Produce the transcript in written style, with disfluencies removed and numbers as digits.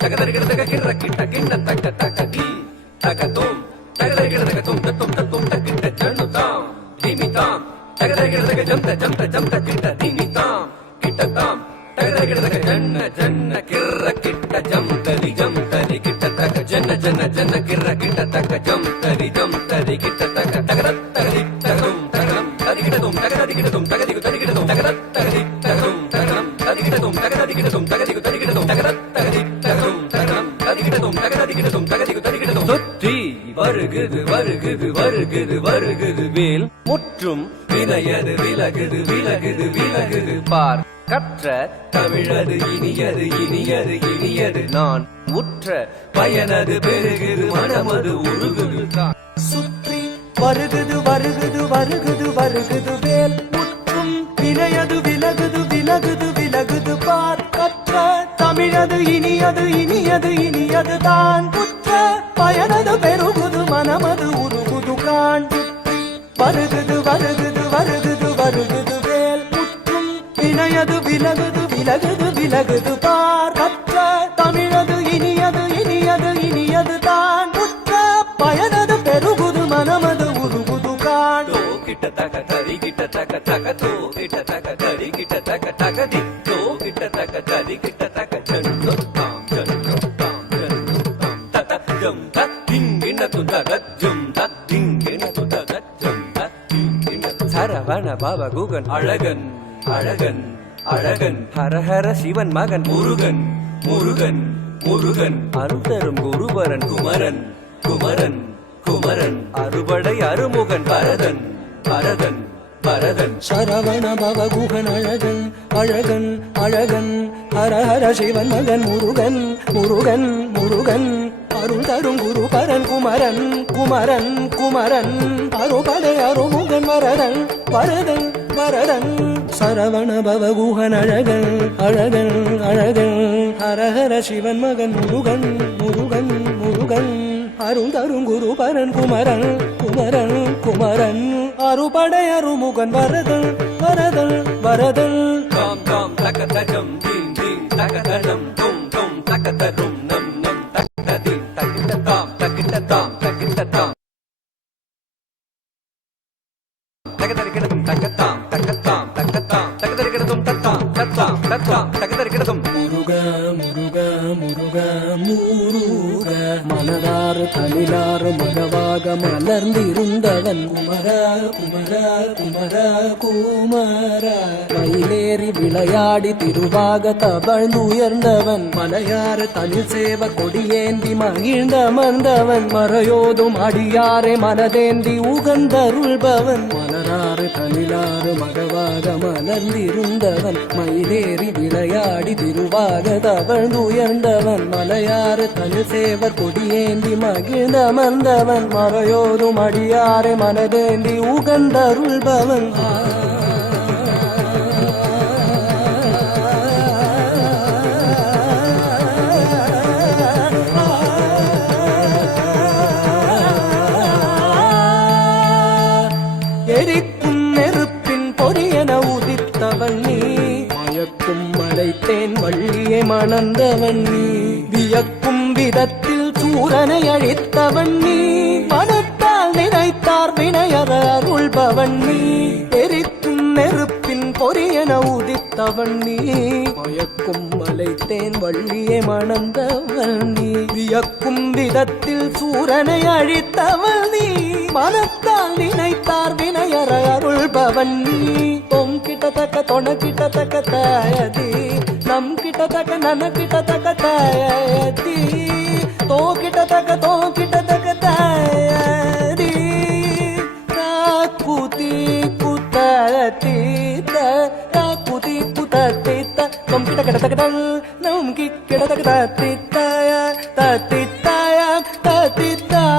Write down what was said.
தகதரிக்கிறதக கிர்ர கிட்ட கிண்ண தக்க தக்க தி தகதோம் தகதரிக்கிறதக தும் தத்தும் தத்தும் தக்கிட்ட ஜன்னுதாம் திமிதாம் தகதரிக்கிறதக ஜம்த ஜம்த ஜம்த கிட்ட திமிதாம் கிட்டதாம் தகதரிக்கிறதக ஜன்ன ஜன்ன கிர்ர கிட்ட ஜம்தரி ஜம்தரி கிட்ட தக்க ஜன்ன ஜன்ன ஜன்ன கிர்ர கிட்ட தக்க ஜம்தரி ஜம்தரி கிட்ட தக்க தகதத் தகதி தகதும் தகதம் ததிகிடதும் தகததிகிடதும் தகதிகு ததிகிடதும் தகதத் தகதி தகதும் தகதம் ததிகிடதும் தகததிகிடதும் தகதிகு ததிகிடதும் தகதத் தகதி தகதும் தகதம் ததிகிடதும் தகததிகிடதும் தகதிகு ததிகிடதும் சுற்றி வருகுது வருகுது வருகுது வருகுது வேல் முற்றும் வினையது விலகுது விலகுது விலகுது பார் கற்ற தமிழது இனியது இனியது இனியது நான் உற்ற பயனது பெருகுது மனமது உருகுது சுற்றி வருகுது வருகுது வருகுது வருகுது வேல் முற்றும் வினையது விலகுது விலகுது விலகுது பார் கற்ற தமிழது இனியது இனியது இனியது தான் உற்ற பயனது பெருகுது மனமது உருகுது கான் வருகுது வருகுது வருகுது வருகுது வேல் முற்றும் வினையது விலகுது விலகுது விலகுது பார் கற்ற தமிழது இனியது இனியது இனியது தான் உற்ற பயனது பெருகுது மனமது உருகுது கான் கிட்ட தக தரி கிட்ட தக தக தோ கிட்ட தக தரி கிட்ட தக தக தி தோ கிட்ட தக தரி கிட்ட தக ஜன்னு தாம் ஜன்னு தாம் ஜன்னு தாம் தத ஜம் தத் திங்கின துதக ஜம் தத் திங்கின துதக ஜம் தத் திங்கின சரவண பவ குகன் அழகன் அழகன் அழகன் ஹரஹர சிவன் மகன் முருகன் முருகன் முருகன் அருந்தரும் குருபரன் குமரன் குமரன் குமரன் அறுபடை அருமுகன் பரதன் பரதன் பரதன் சரவண பவ குகன் அழகன் அழகன் அழகன் ஹரஹர சிவன் மகன் முருகன் முருகன் முருகன் அருள் தரும் குரு பரன் குமரன் குமரன் குமரன் அறுபடை அருமுகன் வரதன் வரதன் வரதன் சரவண பவ குகன் அழகன் அழகன் அழகன் ஹரஹர சிவன் மகன் முருகன் முருகன் முருகன் அருள் தரும் குரு பரன் குமரன் குமரன் குமரன் அறுபடை அருமுகன் வரதன் வரதன் வரதன் தாம் தாம் தக தஜம் தீம் தீம் தக தஜம் தும் தும் தக தரும் நம் நம் தக தீம் தகிட்ட தாம் தகிட்ட தாம் தகிட்ட தாம் தகதரிக்கிறதும் தகத்தாம் தகத்தாம் தகத்தாம் தகதரிக்கிறதும் தத்தாம் தத்தாம் தத்தாம் தகதரிக்கிறதும் முருக முருக முருக முருக மலராறு தனிலாறு மகவாக மலர்ந்திருந்தவன் குமர குமர குமர குமர மயிலேறி விளையாடி திருவாக தவழ்ந்துயர்ந்தவன் மலையாறு தனில் சேவ கொடியேந்தி மகிழ்ந்தமர்ந்தவன் மறையோதும் அடியாரே மனதேந்தி உகந்தருள்பவன் மலராறு தனிலாறு மகவாக மலர்ந்திருந்தவன் மயிலேறி விளையாடி திருவாக தவழ்ந்துயர்ந்தவன் மலையாறு தனில் சேவர் கொடியேந்தி மகிழ்ந்தமர்ந்தவன் மறையோதும் அடியாரே மனதேந்தி உகந்தருள்பவன் எரிக்கும் நெருப்பின் பொரியன உதித்தவன் நீ மயக்கும் மலைத்தேன் வள்ளியை மணந்தவன் நீ வியக்கும் விதத்தில் சூரனை அழித்தவன் நீ மனத்தால் நினைத்தார் வினையற அருள்பவன் நீ எரிக்கும் நெருப்பின் பொரியன உதித்தவன் நீ மயக்கும் மலைத்தேன் வள்ளியை மணந்தவன் நீ வியக்கும் விதத்தில் சூரனை அழித்தவன் நீ மனத்தால் நினைத்தார் வினையற அருள்பவன் நீ தொம் கிட்டத்தக்க தொண கிட்டத்தக்க தாயதி நம் கிட்டத்தக்க நன கிட்டத்தக்க தாயதி தோ கிட்டத்தக்க தாயதி காக்குதி குத்தீத்த காக்குதி குத்தீத்த தொம் கிட்டத்தக்க நம் கிட்டத்தக்க தத்தித்தாய தத்தித்தாய தத்தித்தாய